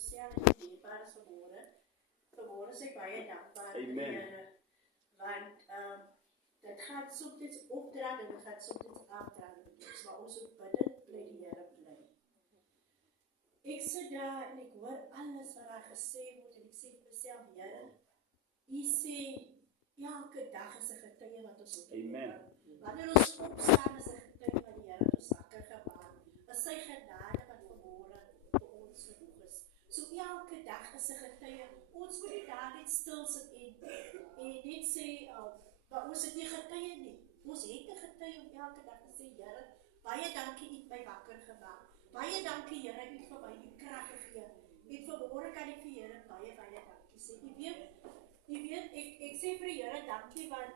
sosiaal en dierbaar is vanmôre. Vanmôre is ek baie dankbaar vir die Here, want dit gaan soms opdra en dit gaan soms afdra. Maar ons moet bidden, bly die Here bly. Ek sit daar en ek hoor alles wat daar gesê word en ek sê vir myself, Here, U sê elke dag is 'n getuie wat ons op Amen. Wanneer ons opstaan is 'n getuie wat die Here ons wakker gemaak. Is sy genade wat vanmôre vir ons genoeg is. So elke dag is 'n getuie. Ons moet nie daar net stil sit en net sê, maar ons het nie getuie nie. Ons het 'n getuie om elke dag te sê, Here, baie dankie U het my wakker gemaak. Baie dankie Here, U het vir my die krag gegee. En vanmôre kan ek vir Here baie dankie sê. Jy weet, ek sê vir die Here dankie want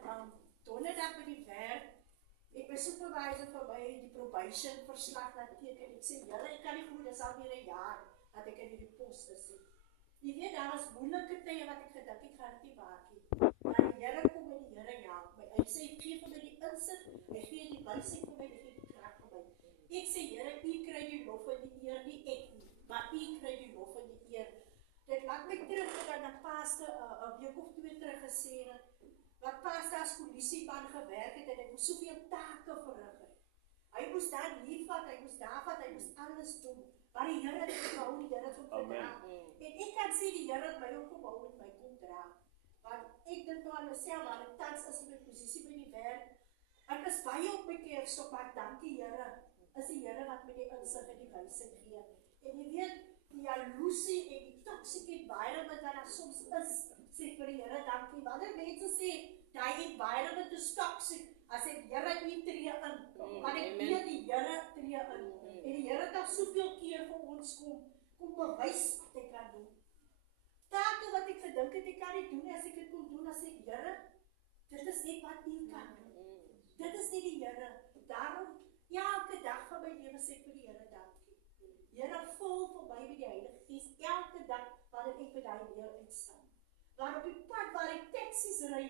donderdag by die werk, ek my supervisor vir my die probation verslag laat teken. Ek sê, Here, ek kan nie glo, dis al weer 'n jaar dat ek in hierdie pos is. Jy weet, daar was moeilike tye wat ek gedink ek gaan dit nie maak nie. Maar die Here kom en die Here help my. Hy sê, gee vir my die insig, hy gee die wysheid vir my, hy gee die krag vir my. Ek sê, Here, U kry die lof en die eer, nie ek nie, maar U kry die lof en die eer. Dit laat my terug dat na Pastor 'n week of 2 terug gesê het, wat Pastor as polisieman gewerk het en hy moes soveel take verrig het. Hy moes daar liefvat, hy moes daar vat, hy moes alles doen. Maar die Here het gehou, die Here het hom gedra. En ek kan sê die Here het my ook gehou en my kom dra. Want ek dink nou aan myself, maar ek tans is in my posisie by die werk. Ek is baie op my keerstok, maar dankie Here, is die Here wat my die insig en die wysheid gee. En jy weet, die jaloesie en die toxic environment wat daar soms is, sê vir die Here dankie. Wanneer mense sê, die environment is toxic, as ek Here U tree in, want ek weet die Here tree in. En die Here het al soveel keer vir ons kom bewys wat ek kan doen. Take wat ek gedink het, ek kan nie doen as ek dit kon doen, as ek Here, dit is net wat U kan doen. Dit is nie die Here. Daarom, elke dag van my lewe sê ek vir die Here dankie. Here, vul vir my met die Heilige Gees, elke dag wanneer ek by die weer uitstaan. Want op die pad waar ek taxis ry,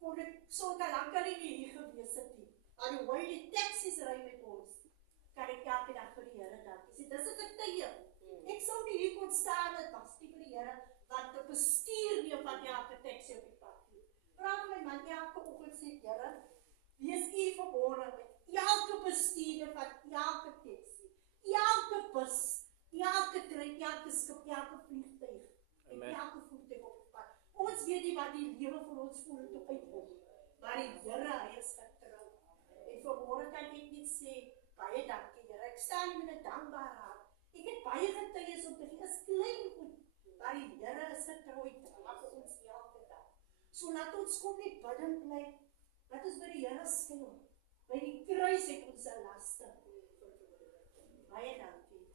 kon ek sonder langer nie hier gewees het nie. En hoe die taxis ry met ons, kan ek elke dag vir die Here dankie sê. Dis 'n getuie. Ek sou nie hier kon staan het, was nie vir die Here, want te bestuur nie van elke taxi op die pad nie. Vra my man elke oggend sê, Here, wees U vanmôre met elke bestuurder van elke taxi, elke bus, elke trein, elke skip, elke vliegtuig, en elke voertuig op die pad. Ons weet nie wat die lewe vir ons vorentoe uitkom, maar die Here, hy is getrou. En vanmôre kan ek net sê, baie dankie Here, ek staan met 'n dankbare hart. Ek het baie getuies om te gee, is klein goed, maar die Here is getrou, hy dra vir ons elke dag. So laat ons kom net bidden bly, laat ons by die Here skuil. By die kruis het ons 'n laste. Baie dankie.